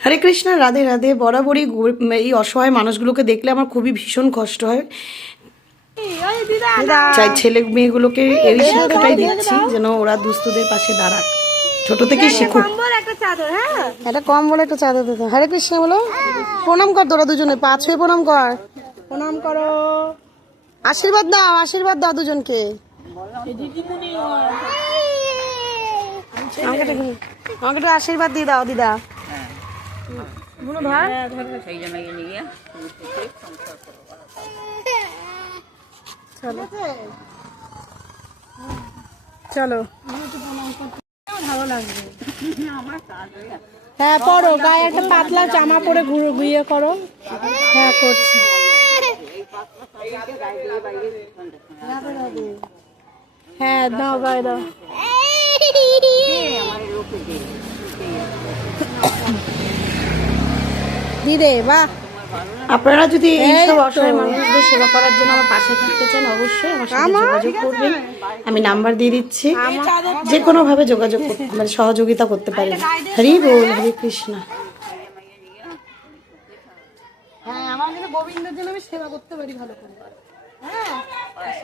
হরে কৃষ্ণ, রাধে রাধে। বরাবরই এই অসহায় মানুষগুলোকে দেখলে আমার খুবই ভীষণ কষ্ট হয়। চাই ছেলে মেয়েগুলোকে এই শিক্ষাটাই দিচ্ছি যেন ওরা দুস্থদের পাশে দাঁড়াক, ছোট থেকে শিখুক। একটা কম্বল একটা চাদর দিতে। হরে কৃষ্ণ বলো, প্রণাম কর তোরা দুজনে, পা ছুঁয়ে প্রণাম কর, প্রণাম করো, আশীর্বাদ দাও, আশীর্বাদ দাও দুজনকে। আমাকে একটু আশীর্বাদ দিয়ে দাও দিদা। চলো চলো, ভালো লাগবে। হ্যাঁ করো, গায়ে একটা পাতলা জামা পরে ঘুরিয়ে করো। হ্যাঁ করছি। হ্যাঁ দাও, গায়ে দাও। দিদে বাহ। আপনারা যদি এইসব অসহায় মানুষদের সেবা করার জন্য আমার পাশে থাকতে চান, অবশ্যই আমার সাথে যোগাযোগ করবেন। আমি নাম্বার দিয়ে দিচ্ছি, যে কোনো ভাবে যোগাযোগ মানে সহযোগিতা করতে পারেন। হরি বল, হরে কৃষ্ণ। হ্যাঁ, আমার গোবিন্দের জন্য আমি সেবা করতে পারি ভালো করে।